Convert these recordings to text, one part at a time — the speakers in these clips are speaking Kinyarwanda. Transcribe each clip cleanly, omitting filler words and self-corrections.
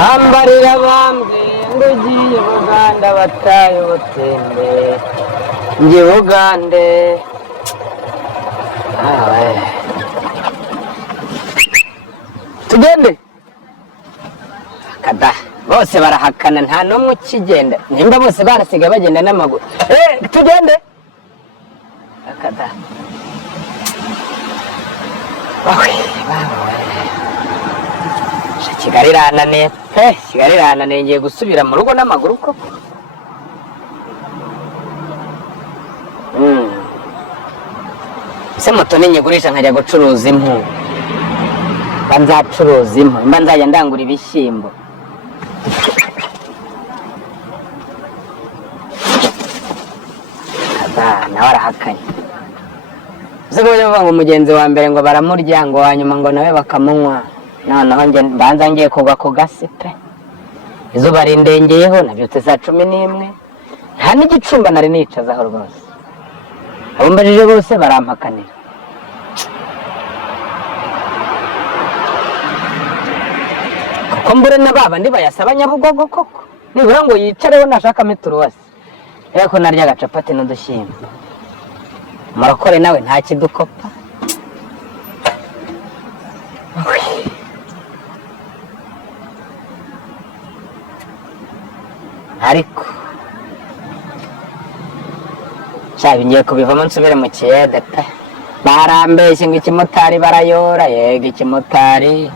hambarira bambwiye ngo ugiye Buganda bataye ubutembe njye Bugande tugende kada bose barahakana nta n'umwe ukigenda nimba bose barasigaye bagenda n'amaguru tugende kada Kigali irananiye pe Kigali irananiye ngiye gusubira mu rugo n'amaguru koko ese moto ninyigurisha nkajya gucuruza impu mba nzacuruza impu mba nzajya ndangura ibishyimbo nawe arahakanye uzi ko bavuga ngo umugenzi wa mbere ngo baramurya ngo wa nyuma ngo nawe bakamunywa noneho mbanza ngiye kugwa ku gasi pe izuba rindengeyeho nabyutse saa 11 nta n'igicumba nari nicazaho rwose abo mbajije bose barampakanira kuko mbure na babandi bayasaba Nyabugogo koko nibura ngo yicareho nashaka meturuwasi ariko narya agacapati n'udushyimbo Murakore nawe nta kidukopa ariko shabi ngiye kubivamo nsubire mu kiyede pe barambeshye ngo ikimotari barayora yego ikimotari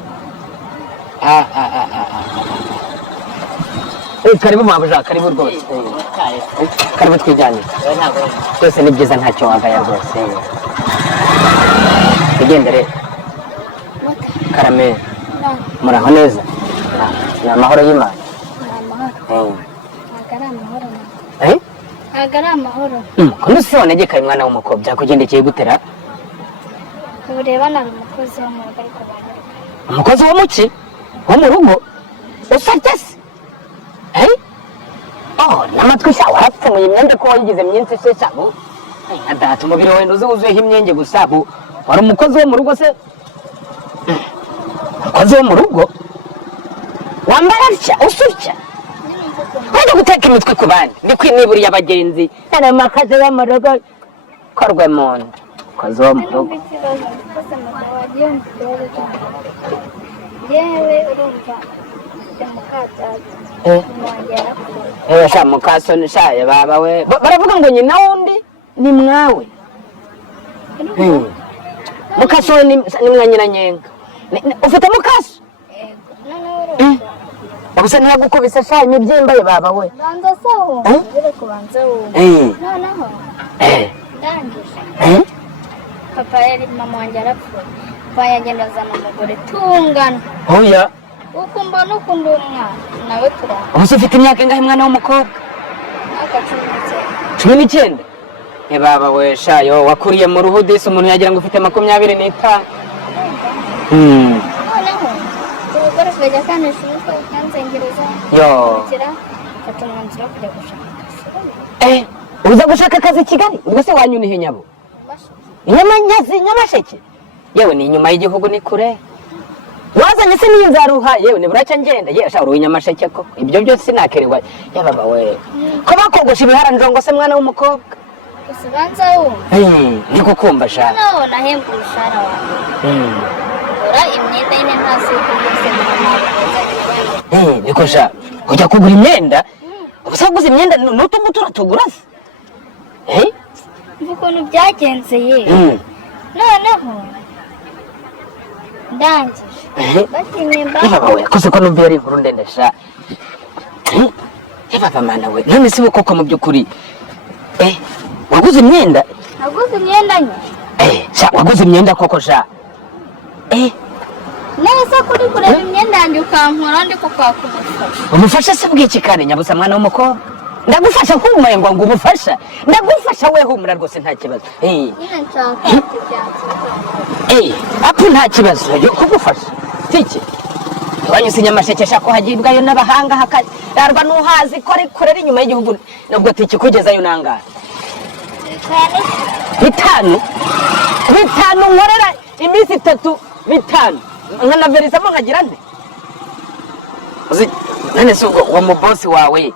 karibu mabuja karibu rwose karibu twijyane twese ni byiza ntacyo wagaya rwose igendere karame muraho neza ni amahoro y'Imana agara amahoro kuno se wanegekaye mwana w'umukobwa byakugendekeye gutera ureba na umukozi wo mu rugo ariko banyaruka umukozi wo muki wo mu rugo usatse n'amatwi sha warapfumuye imyenda ko wayigize myinshi se sabo adata umubiri wawe uzuyeho imyenge gusa wari umukozi wo mu rugo se umukozi wo mu rugo wambara atya usutya wajya guteka imitwe ku bandi ndi kwiniburiye abagenzi none makazi wo mu rugo korwe mu nda umukozi wo mu rugo yewe urumva sha mukasoni shaye baba we baravuga ngo nyina wundi ni mwawe mukasoni ni mwa nyina nyenga ufite mukaso ubuse ntiyagukubise sha imibyimba ye baba we banza sawo bire kubanza wo noneho ndangije papa yari mama wanjye arapfuye bayagenda azana umugore tungana oya uko mbona ukunda umwana nawe turana ubuse ufite imyaka ingahe mwana w'umukobwa aka 19 baba we shayo wakuriye mu ruhudisi umuntu yagira ngo ufite 25 noneho ubugore bwajya kanisha umutwe ukanzengereza kira fata umwanzuro kujya gushaka akazi uza gushaka akazi i Kigali ubwo se wanyunihe nyabo Nyamasheke yewe ni inyuma y'igihugu ni kure wazanye se niyo nzaruha yewe ni buraca ngenda yewe sha uri Nyamasheke ko ibyo byose nakerewa yababa we ko bakogosha ibiharanjongo se mwana w'umukobwa usibanza wo niko kumva sha no nahembwa umushahara wawe ora imyenda ine ntasi kugeze mu niko sha ujya kugura imyenda ubuse guza imyenda n'utungutura tugura se ukuntu byagenze ye noneho ndangije bakinyemba we kose ko numva yari inkuru ndende sha baba mana we none si koko mu by'ukuri waguze imyenda naguze imyenda nye sha waguze imyenda koko sha neza kuri kureba imyenda yanjye ukankora ndi kukwaka umufasha se bw'iki kandi nyabusa mwana w'umukobwa ndagufasha humure ngo ubufasha ndagufasha we humura rwose nta kibazo apu nta kibazo yo kugufasha tiki wanyuze Nyamasheke shako hagibwayo n'abahanga hakararwa n'uhazi kore kurera inyuma y'igihugu nubwo tiki kugezayo nangara 5 nkorera iminsi 3 5 nkanaverizamo nkagira nte uzi none se uwo mubosi wawe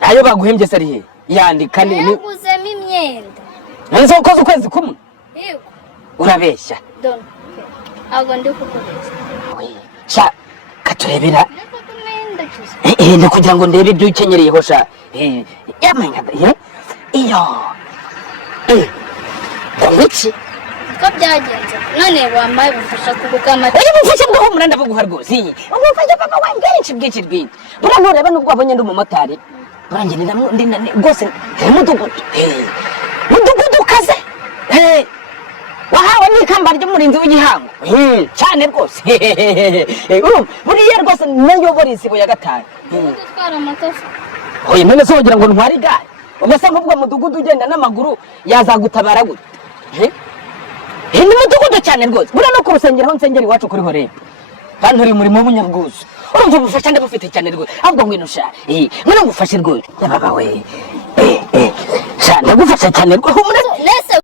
ayo baguhembye se ari he yandika ni yaguzemo imyenda none se ukoze ukwezi kumwe yego urabeshya done ahubwo ndi kukubeshya sha katurebera ndiko kumenda ni kugira ngo ndebe ibyo ukenyereyeho sha yamenya iyo iki ko byagenze none wambaye bufasha kubugama oya bufasha bwo humura ndavuguha rwose ubufasha papa wa bwinshi bura ntureba nubwo wabonye ndi umumotari burange rwose mudugudu mudugudu kaze wahawe n'ikamba ry'umurinzi w'igihango cyane rwose buriya rwose nayobora isibo ya gatanu gutwara amakosa oya none se wogira ngo ntware igare ugasa nk'ubwo mudugudu ugenda n'amaguru yazagutabara gute ni mudugudu cyane rwose buriya no ku rusengero aho nsengera iwacu kuri horebe kandi uri umurimo w'ubunyabwuzu urumva ubufasha ndabufite cyane rwose ahubwo ngwino sha ngwino ngufashe rwose yababa we sha ndagufasha cyane rwose